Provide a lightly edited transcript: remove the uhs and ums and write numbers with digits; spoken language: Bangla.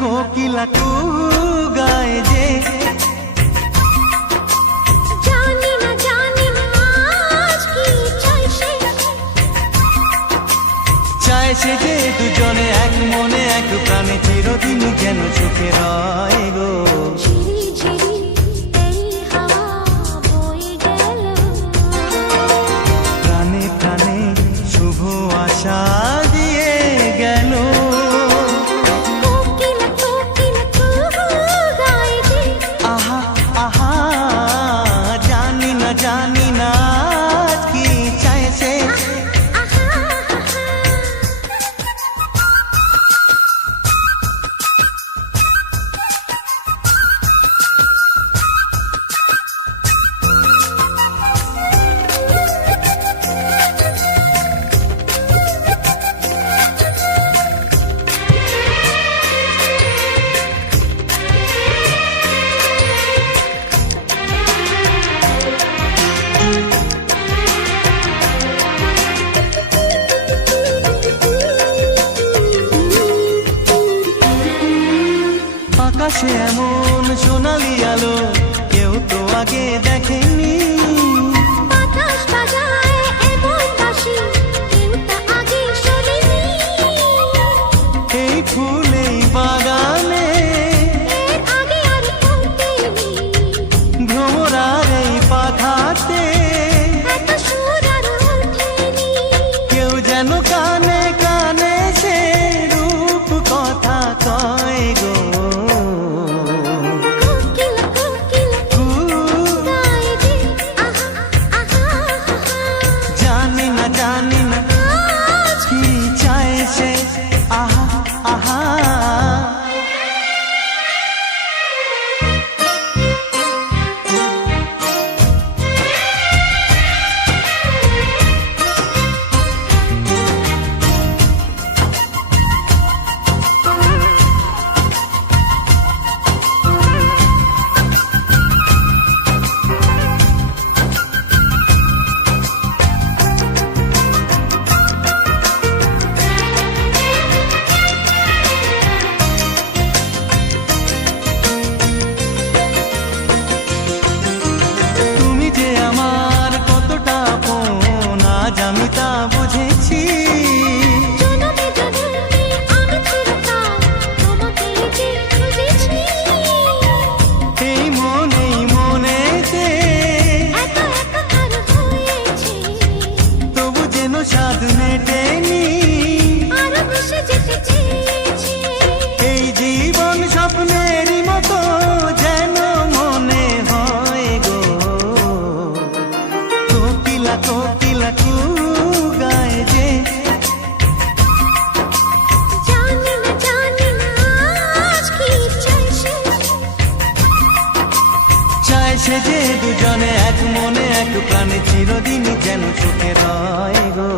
কোকিলা কু গায় যে জানি না আজ কি চায় সে যে দুজনে এক মনে এক প্রাণে চিরদিন যেন চোখে রয় গো। প্রাণে প্রাণে শুভ আশা দিয়ে গেল। আহা আহা জানি না আজ কি চায় সে। আকাশে এমন সোনালি আলো কেউ তো আগে দেখেনি। বাতাস বাজায় এমন বাঁশি কেউ তা আগে শোনেনি। এই ফুল এই বাগানে এর আগে আর ফোটেনি। ভ্রমরার এই পাখাতে এত সুর আর ওঠেনি। কেউ যেন কানে কানে সে রূপ কথা কয় গো। জানি না কি চায় সে। আহা আহা আমি তা বুঝেছি। এই মনেতে তবু যেন স্বাদ মেটেনি। এই জীবন স্বপ্নেরই মতো যেন মনে হয় গো। কোকিলা কু গায় যে জানি না আজ কি চায় সে যে দুজনে এক মনে এক প্রাণে চিরদিনই যেন চোখে রয় গো।